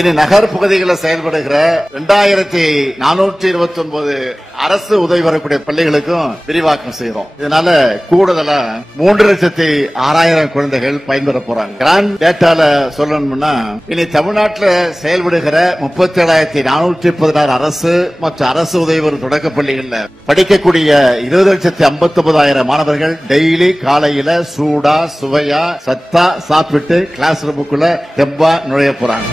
இனி நகர் பகுதிகளில் செயல்படுகிற 2429 அரசு உதவி வரக்கூடிய பள்ளிகளுக்கும் விரிவாக்கம் செய்யறோம். இதனால கூடுதலா 3,06,000 குழந்தைகள் பயன்பெற போறாங்க. கிராண்ட் டேட்டால சொல்லணும்னா இனி தமிழ்நாட்டில் செயல்படுகிற 37,416 அரசு மற்றும் அரசு உதவி வரும் தொடக்க பள்ளிகள்ல படிக்கக்கூடிய 20,59,000 மாணவர்கள் டெய்லி காலையில சூடா சுவையா சத்தா சாப்பிட்டு கிளாஸ் ரூமுக்குள்ள தெம்பா நுழைய போறாங்க.